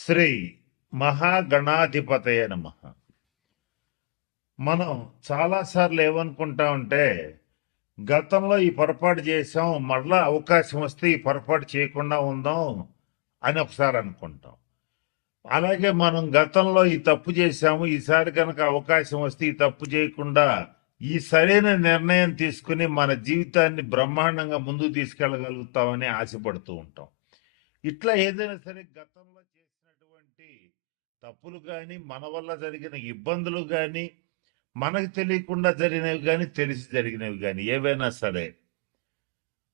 శ్రీ మహాగణాధిపతయ నమః. మనం చాలాసార్లు ఏమనుకుంటామంటే గతంలో ఈ పొరపాటు చేసాం, మళ్ళా అవకాశం వస్తే ఈ పొరపాటు చేయకుండా ఉందాం అని ఒకసారి అనుకుంటాం. అలాగే మనం గతంలో ఈ తప్పు చేశాము, ఈసారి కనుక అవకాశం వస్తే ఈ తప్పు చేయకుండా ఈ సరైన నిర్ణయం తీసుకుని మన జీవితాన్ని బ్రహ్మాండంగా ముందుకు తీసుకెళ్ళగలుగుతామని ఆశపడుతూ ఉంటాం. ఇట్లా ఏదైనా సరే గతంలో చేసినటువంటి తప్పులు కానీ, మన వల్ల జరిగిన ఇబ్బందులు కానీ, మనకు తెలియకుండా జరిగినవి కానీ, తెలిసి జరిగినవి కానీ ఏవైనా సరే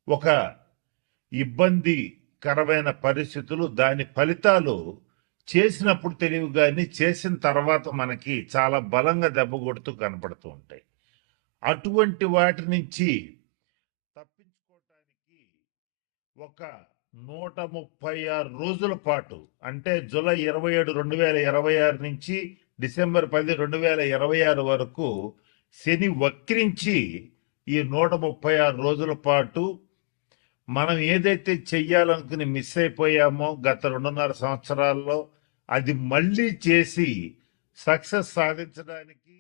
ఒక ఇబ్బందికరమైన పరిస్థితులు, దాని ఫలితాలు చేసినప్పుడు తెలివి కానీ, చేసిన తర్వాత మనకి చాలా బలంగా దెబ్బ కొడుతూ కనపడుతూ ఉంటాయి. అటువంటి వాటి నుంచి తప్పించుకోవటానికి ఒక 136 రోజుల పాటు, అంటే జూలై 27, 2026 నుంచి డిసెంబర్ 10, 2026 వరకు శని వక్రించి ఈ 136 రోజుల పాటు మనం ఏదైతే చెయ్యాలనుకుని మిస్ అయిపోయామో గత 2.5 సంవత్సరాల్లో, అది మళ్ళీ చేసి సక్సెస్ సాధించడానికి,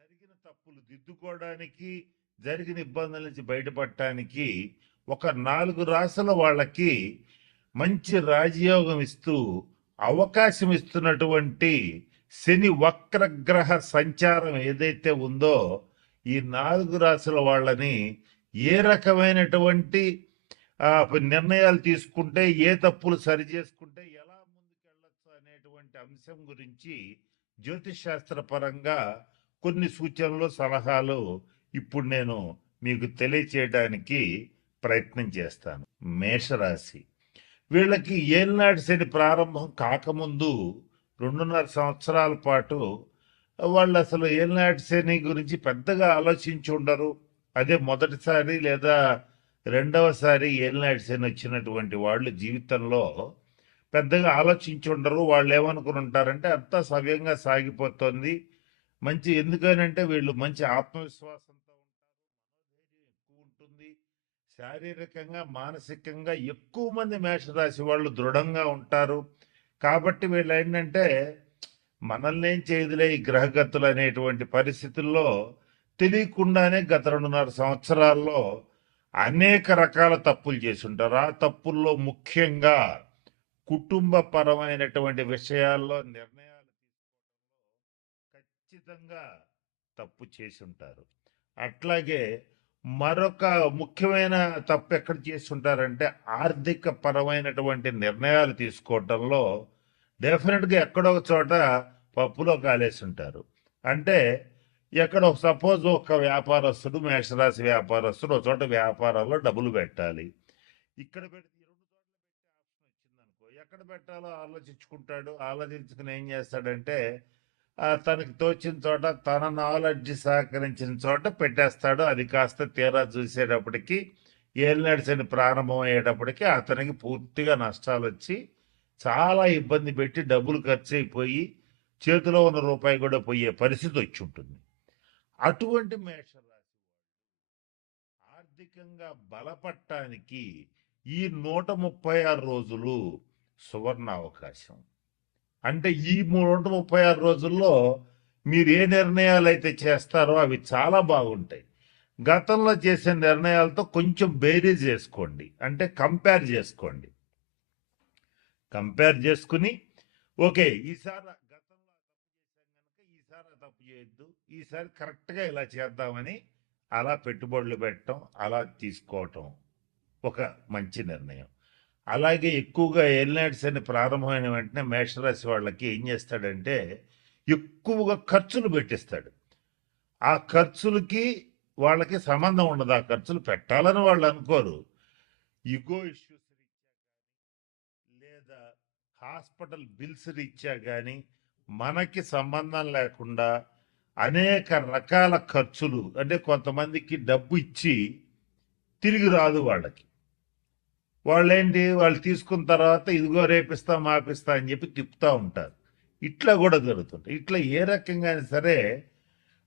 జరిగిన తప్పులు దిద్దుకోవడానికి, జరిగిన ఇబ్బందుల నుంచి బయటపడటానికి ఒక 4 రాసుల వాళ్ళకి మంచి రాజయోగం ఇస్తూ అవకాశం ఇస్తున్నటువంటి శని వక్రగ్రహ సంచారం ఏదైతే ఉందో, ఈ 4 రాసుల వాళ్ళని ఏ రకమైనటువంటి నిర్ణయాలు తీసుకుంటే, ఏ తప్పులు సరి చేసుకుంటే ఎలా ముందుకెళ్ళచ్చు అనేటువంటి అంశం గురించి జ్యోతిష్ శాస్త్ర పరంగా కొన్ని సూచనలు, సలహాలు ఇప్పుడు నేను మీకు తెలియచేయడానికి ప్రయత్నం చేస్తాను. మేషరాశి వీళ్ళకి ఏలినాటి శని ప్రారంభం కాకముందు 2.5 సంవత్సరాల పాటు వాళ్ళు అసలు ఏలినాటి శని గురించి పెద్దగా ఆలోచించి ఉండరు. అదే మొదటిసారి లేదా రెండవసారి ఏలినాటి శని వచ్చినటువంటి వాళ్ళు జీవితంలో పెద్దగా ఆలోచించి ఉండరు. వాళ్ళు ఏమనుకుని ఉంటారంటే అంతా సవ్యంగా సాగిపోతుంది, మంచి, ఎందుకనంటే వీళ్ళు మంచి ఆత్మవిశ్వాసంతో ఉంటారు, మనోధైర్యం ఎక్కువ ఉంటుంది, శారీరకంగా మానసికంగా ఎక్కువ మంది మేషరాశి వాళ్ళు దృఢంగా ఉంటారు. కాబట్టి వీళ్ళు ఏంటంటే మనల్ని ఏం చేయదులే ఈ గ్రహగతులు అనేటువంటి పరిస్థితుల్లో తెలియకుండానే గత 2.5 సంవత్సరాల్లో అనేక రకాల తప్పులు చేసి ఉంటారు. ఆ తప్పుల్లో ముఖ్యంగా కుటుంబ పరమైనటువంటి విషయాల్లో నిర్ణయాలు తీసుకోవడంలో ఖచ్చితంగా తప్పు చేసి ఉంటారు. అట్లాగే మరొక ముఖ్యమైన తప్పు ఎక్కడ చేసి ఉంటారంటే ఆర్థిక పరమైనటువంటి నిర్ణయాలు తీసుకోవటంలో డెఫినెట్గా ఎక్కడో ఒక చోట పప్పులో కాలేసి ఉంటారు. అంటే ఎక్కడో సపోజ్ ఒక వ్యాపారస్తుడు, మేషరాశి వ్యాపారస్తుడు ఒక చోట వ్యాపారంలో డబ్బులు పెట్టాలి. ఇక్కడ పెడితే 2 చోట్ల పెట్టే ఆప్షన్ వచ్చిందనుకో, ఎక్కడ పెట్టాలో ఆలోచించుకుంటాడు. ఆలోచించుకుని ఏం చేస్తాడంటే తనకి తోచిన చోట, తన నాలెడ్జ్ సహకరించిన చోట పెట్టేస్తాడు. అది కాస్త తీరా చూసేటప్పటికి ఏలినాటి శని ప్రారంభం అయ్యేటప్పటికి అతనికి పూర్తిగా నష్టాలు వచ్చి చాలా ఇబ్బంది పెట్టి డబ్బులు ఖర్చు అయిపోయి చేతిలో ఉన్న రూపాయి కూడా పోయే పరిస్థితి వచ్చి ఉంటుంది. అటువంటి మేషరాశి ఆర్థికంగా బలపడటానికి ఈ 136 రోజులు సువర్ణ అవకాశం. అంటే ఈ 136 రోజుల్లో మీరు ఏ నిర్ణయాలు అయితే చేస్తారో అవి చాలా బాగుంటాయి. గతంలో చేసే నిర్ణయాలతో కొంచెం బేరీజ్ చేసుకోండి, అంటే కంపేర్ చేసుకోండి. కంపేర్ చేసుకుని ఓకే, ఈసారి గతంలో తప్పు చేశాం కనుక ఈసారి తప్పు చేయొద్దు, ఈసారి కరెక్ట్గా ఇలా చేద్దామని అలా పెట్టుబడులు పెట్టడం, అలా తీసుకోవటం ఒక మంచి నిర్ణయం. అలాగే ఎక్కువగా ఏలినాటి శని ప్రారంభమైన వెంటనే మేషరాశి వాళ్ళకి ఏం చేస్తాడంటే ఎక్కువగా ఖర్చులు పెట్టిస్తాడు. ఆ ఖర్చులకి వాళ్ళకి సంబంధం ఉండదు, ఆ ఖర్చులు పెట్టాలని వాళ్ళు అనుకోరు. ఇగో ఇష్యూస్ లేదా హాస్పిటల్ బిల్స్ రీత్యా కానీ మనకి సంబంధం లేకుండా అనేక రకాల ఖర్చులు, అంటే కొంతమందికి డబ్బు ఇచ్చి తిరిగి రాదు వాళ్ళకి. వాళ్ళేంటి, వాళ్ళు తీసుకున్న తర్వాత ఇదిగో రేపిస్తా మాపిస్తా అని చెప్పి తిప్పుతూ ఉంటారు. ఇట్లా కూడా జరుగుతుంది. ఇట్లా ఏ రకంగా సరే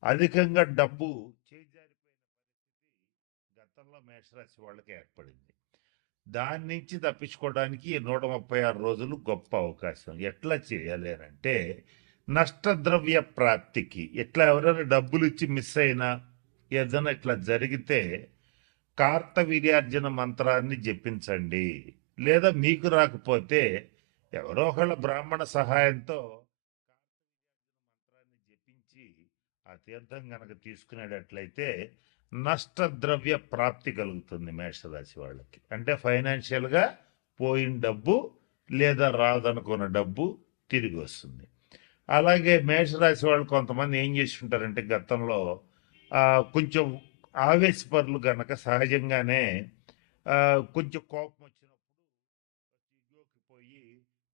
అధికంగా డబ్బు చేజారిపోయిన పరిస్థితి గతంలో మేషరాశి వాళ్ళకి ఏర్పడింది. దాని నుంచి తప్పించుకోవడానికి ఈ 136 రోజులు గొప్ప అవకాశం. ఎట్లా చేయాలి అంటే నష్టద్రవ్య ప్రాప్తికి ఎట్లా ఎవరైనా డబ్బులు ఇచ్చి మిస్ అయినా ఏదైనా ఇట్లా జరిగితే కార్తవీర్యార్జున మంత్రాన్ని జపించండి. లేదా మీకు రాకపోతే ఎవరో ఒకళ్ళ బ్రాహ్మణ సహాయంతో మంత్రాన్ని జపించి ఆ తీర్థం గనక తీసుకునేటట్లయితే నష్టద్రవ్య ప్రాప్తి కలుగుతుంది మేషరాశి వాళ్ళకి. అంటే ఫైనాన్షియల్గా పోయిన డబ్బు లేదా రాదనుకున్న డబ్బు తిరిగి వస్తుంది. అలాగే మేషరాశి వాళ్ళు కొంతమంది ఏం చేసి ఉంటారంటే గతంలో కొంచెం ఆవేశపరులు గనక సహజంగానే కొంచెం కోపం వచ్చినప్పుడు పోయి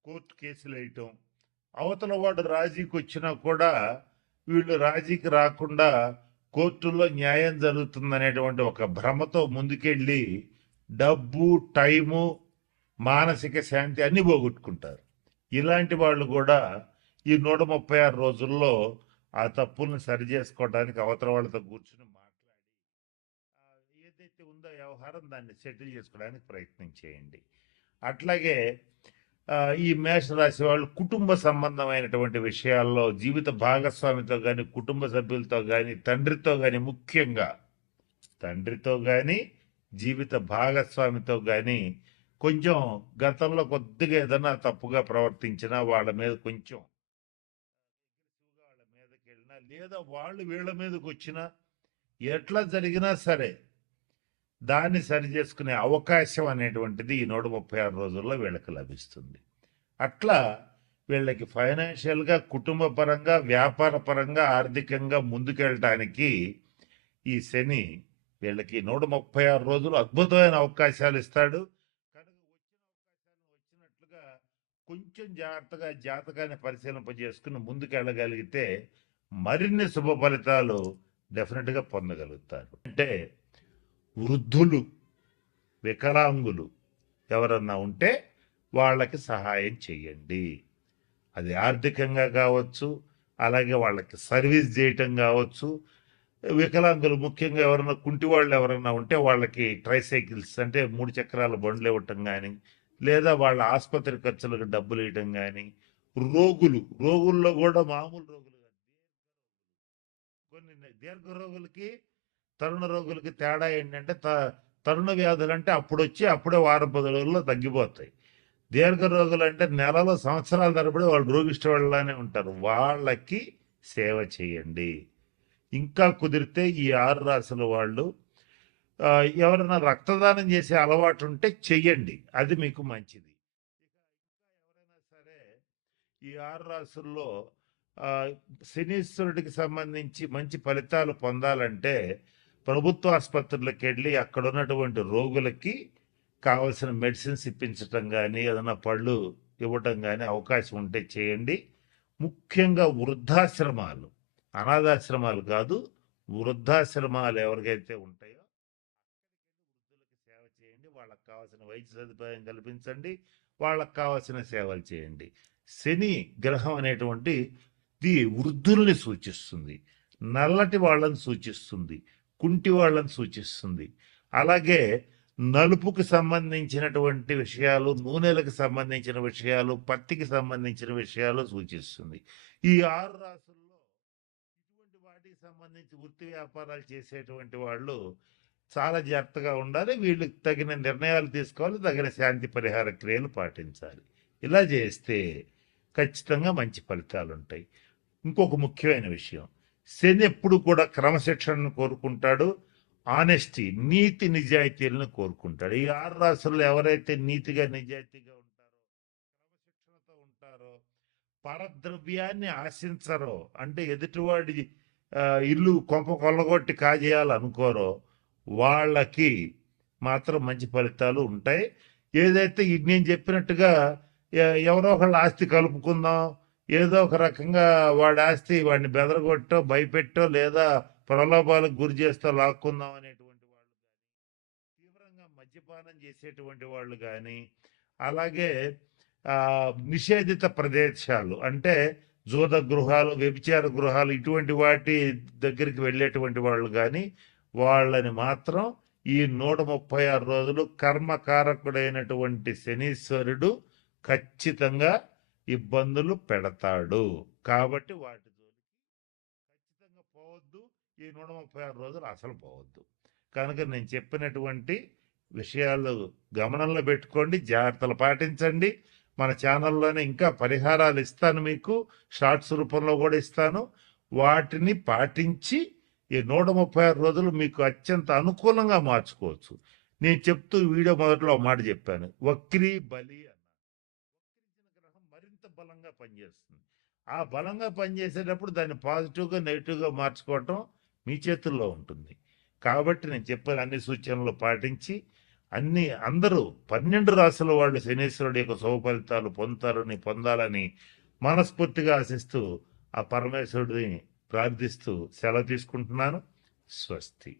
కోర్టు కేసులు వేయటం, అవతల వాడు రాజీకి వచ్చినా కూడా వీళ్ళు రాజీకి రాకుండా కోర్టుల్లో న్యాయం జరుగుతుందనేటువంటి ఒక భ్రమతో ముందుకెళ్ళి డబ్బు, టైము, మానసిక శాంతి అన్ని పోగొట్టుకుంటారు. ఇలాంటి వాళ్ళు కూడా ఈ 136 రోజుల్లో ఆ తప్పుల్ని సరి చేసుకోవడానికి అవతల వాళ్ళతో కూర్చుని మాట్లాడి ఏదైతే ఉందో వ్యవహారం దాన్ని సెటిల్ చేసుకోవడానికి ప్రయత్నం చేయండి. అట్లాగే ఈ మేషరాశి వాళ్ళు కుటుంబ సంబంధమైనటువంటి విషయాల్లో జీవిత భాగస్వామితో కానీ, కుటుంబ సభ్యులతో కానీ, తండ్రితో కానీ, ముఖ్యంగా తండ్రితో కానీ, జీవిత భాగస్వామితో కానీ కొంచెం గతంలో కొద్దిగా ఏదైనా తప్పుగా ప్రవర్తించినా వాళ్ళ మీద కొంచెం వాళ్ళ మీదకి వెళ్ళినా లేదా వాళ్ళు వీళ్ళ మీదకి వచ్చినా ఎట్లా జరిగినా సరే దాన్ని సరి చేసుకునే అవకాశం అనేటువంటిది ఈ 136 రోజుల్లో వీళ్ళకి లభిస్తుంది. అట్లా వీళ్ళకి ఫైనాన్షియల్గా, కుటుంబ పరంగా, వ్యాపార పరంగా, ఆర్థికంగా ముందుకెళ్ళటానికి ఈ శని వీళ్ళకి 136 రోజులు అద్భుతమైన అవకాశాలు ఇస్తాడు. కనుక వచ్చిన అవకాశాలను వచ్చినట్లుగా కొంచెం జాగ్రత్తగా జాతకాన్ని పరిశీలింప చేసుకుని ముందుకెళ్ళగలిగితే మరిన్ని శుభ ఫలితాలు డెఫినెట్గా పొందగలుగుతారు. అంటే వృద్ధులు, వికలాంగులు ఎవరన్నా ఉంటే వాళ్ళకి సహాయం చేయండి. అది ఆర్థికంగా కావచ్చు, అలాగే వాళ్ళకి సర్వీస్ చేయటం కావచ్చు. వికలాంగులు ముఖ్యంగా ఎవరైనా కుంటి వాళ్ళు ఎవరైనా ఉంటే వాళ్ళకి ట్రైసైకిల్స్ అంటే 3 చక్రాల బండ్లు ఇవ్వటం కానీ, లేదా వాళ్ళ ఆసుపత్రి ఖర్చులకు డబ్బులు ఇవ్వటం కానీ, రోగుల్లో కూడా మామూలు రోగులు కొన్ని దీర్ఘ రోగులకి, తరుణ రోగులకి తేడా ఏంటంటే తరుణ వ్యాధులు అంటే అప్పుడు వచ్చి అప్పుడే వారం 10 రోజుల్లో తగ్గిపోతాయి. దీర్ఘ రోగులు అంటే నెలలో సంవత్సరాల తరబడి వాళ్ళు రోగిష్టి వాళ్ళనే ఉంటారు. వాళ్ళకి సేవ చేయండి. ఇంకా కుదిరితే ఈ 6 రాసుల వాళ్ళు ఎవరైనా రక్తదానం చేసే అలవాటు ఉంటే చెయ్యండి, అది మీకు మంచిది. ఎవరైనా సరే ఈ 6 రాసుల్లో శనీశ్వరుడికి సంబంధించి మంచి ఫలితాలు పొందాలంటే ప్రభుత్వ ఆసుపత్రులకు వెళ్ళి అక్కడ ఉన్నటువంటి రోగులకి కావలసిన మెడిసిన్స్ ఇప్పించటం కానీ, ఏదైనా పళ్ళు ఇవ్వటం కానీ అవకాశం ఉంటే చేయండి. ముఖ్యంగా వృద్ధాశ్రమాలు, అనాథాశ్రమాలు కాదు, వృద్ధాశ్రమాలు ఎవరికైతే ఉంటాయో వృద్ధులకి సేవ చేయండి. వాళ్ళకి కావాల్సిన వైద్య సదుపాయం కల్పించండి, వాళ్ళకి కావాల్సిన సేవలు చేయండి. శని గ్రహం అనేటువంటి వృద్ధుల్ని సూచిస్తుంది, నల్లటి వాళ్ళని సూచిస్తుంది, కుంటి వాళ్ళని సూచిస్తుంది. అలాగే నలుపుకి సంబంధించినటువంటి విషయాలు, నూనెలకు సంబంధించిన విషయాలు, పత్తికి సంబంధించిన విషయాలు సూచిస్తుంది. ఈ 6 రాసుల్లో ఇటువంటి వాటికి సంబంధించి వృత్తి వ్యాపారాలు చేసేటువంటి వాళ్ళు చాలా జాగ్రత్తగా ఉండాలి. వీళ్ళకి తగిన నిర్ణయాలు తీసుకోవాలి, తగిన శాంతి పరిహార క్రియలు పాటించాలి. ఇలా చేస్తే ఖచ్చితంగా మంచి ఫలితాలు ఉంటాయి. ఇంకొక ముఖ్యమైన విషయం, శని ఎప్పుడు కూడా క్రమశిక్షణను కోరుకుంటాడు, ఆనెస్టీ, నీతి నిజాయితీలను కోరుకుంటాడు. ఈ 6 రాసుల్లో ఎవరైతే నీతిగా నిజాయితీగా ఉంటారో, క్రమశిక్షణతో ఉంటారో, పరద్రవ్యాన్ని ఆశించరో, అంటే ఎదుటివాడి ఇల్లు కొంప కొల్లగొట్టి కాజేయాలనుకోరో, వాళ్ళకి మాత్రం మంచి ఫలితాలు ఉంటాయి. ఏదైతే నేను చెప్పినట్టుగా ఎవరో ఒకళ్ళ ఆస్తి కలుపుకుందాం, ఏదో ఒక రకంగా వాడి ఆస్తి వాడిని బెదరగొట్టో, భయపెట్టో, లేదా ప్రలోభాలకు గురి చేస్తూ లాక్కుందాం అనేటువంటి వాళ్ళు కానీ, తీవ్రంగా మద్యపానం చేసేటువంటి వాళ్ళు కానీ, అలాగే నిషేధిత ప్రదేశాలు అంటే జూద గృహాలు, వ్యభిచార గృహాలు, ఇటువంటి వాటి దగ్గరికి వెళ్ళేటువంటి వాళ్ళు కానీ వాళ్ళని మాత్రం ఈ 136 రోజులు కర్మకారకుడైనటువంటి శనీశ్వరుడు ఖచ్చితంగా ఇబ్బందులు పెడతాడు. కాబట్టి వాటి ఖచ్చితంగా పోవద్దు. ఈ 136 రోజులు అసలు పోవద్దు. కనుక నేను చెప్పినటువంటి విషయాలు గమనంలో పెట్టుకోండి, జాగ్రత్తలు పాటించండి. మన ఛానల్లోనే ఇంకా పరిహారాలు ఇస్తాను, మీకు షార్ట్స్ రూపంలో కూడా ఇస్తాను. వాటిని పాటించి ఈ 136 రోజులు మీకు అత్యంత అనుకూలంగా మార్చుకోవచ్చు. నేను చెప్తూ వీడియో మొదట్లో ఒక మాట చెప్పాను, వక్రీ బలి అన్న. వక్రించిన గ్రహం మరింత బలంగా పనిచేస్తుంది. ఆ బలంగా పనిచేసేటప్పుడు దాన్ని పాజిటివ్గా నెగిటివ్గా మార్చుకోవటం మీ చేతుల్లో ఉంటుంది. కాబట్టి నేను చెప్పిన అన్ని సూచనలు పాటించి అందరూ 12 రాసుల వాళ్ళు శనీశ్వరుడు యొక్క శుభ ఫలితాలు పొందాలని మనస్ఫూర్తిగా ఆశిస్తూ ఆ పరమేశ్వరుడిని ప్రార్థిస్తూ సెలవు తీసుకుంటున్నాను. స్వస్తి.